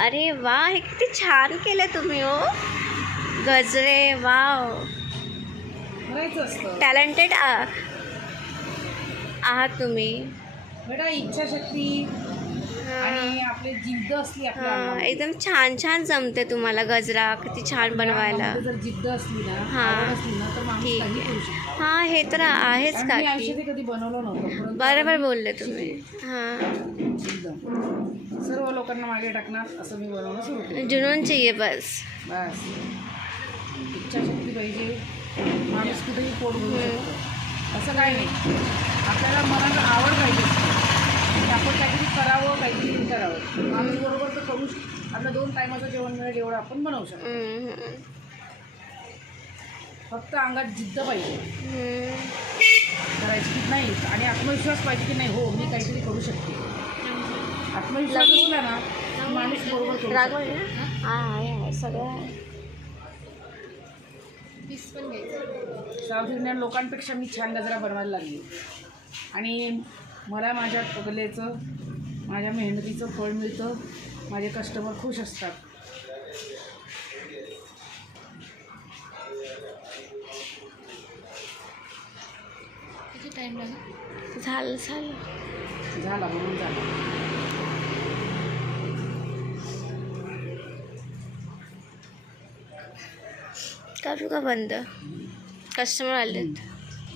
अरे वा, हे किती छान केलं तुम्ही हो. गजरे, वाव, करायचं असतं टॅलेंटेड आहात तुम्ही. बेटा. इच्छाशक्ती आणि आपली जिद्द असली आपल्या हां, अंगामध्ये. एकदम छान छान जमते तुम्हाला गजरा, किती छान बनवायला. अंगामध्ये जर जिद्द असली ना, हां. आवड असली ना, तर माणूस ठीक काही आहे. करू शकतो. हां, हे तर आहेच कारण का मी की. आयुष्यात कधी बनवलं नव्हतं, परंतु बरोबर आता बोलले मी तुम्ही. शिकले. हां, एकदम सर्व लोकांना मागे टाकणार असं मी बनवणं सुरू केलं. जुनून चाहिए बस. बस इच्छाशक्ती पाहिजे. माणूस कुठेही पोट भरू शकतो असं काही नाही. आपल्याला मनाला आवड पाहिजे असते की आपण काहीतरी करावं, काहीतरी करावं. माणूस बरोबर तर करू आपलं 2 टायमाचं जेवण मिळेल एवढं आपण बनवू शकतो. फक्त अंगात जिद्द पाहिजे करायची की नाही, आणि आत्मविश्वास पाहिजे की नाही, हो मी काहीतरी करू शकते. आत्मविश्वास असला ना की माणूस बरोबर करू रागवण शकतो. ना. आहे सगळं आहे. साऊथ इंडियन लोकांपेक्षा मी छान गजरा बनवायला लागली आणि मला माझ्या कलेचं, माझ्या मेहनतीचं फळ मिळतं. माझे कस्टमर खुश असतात. किती टाईम लागला? झालं झाला म्हणून झाला. करू का बंद? कस्टमर आलेत.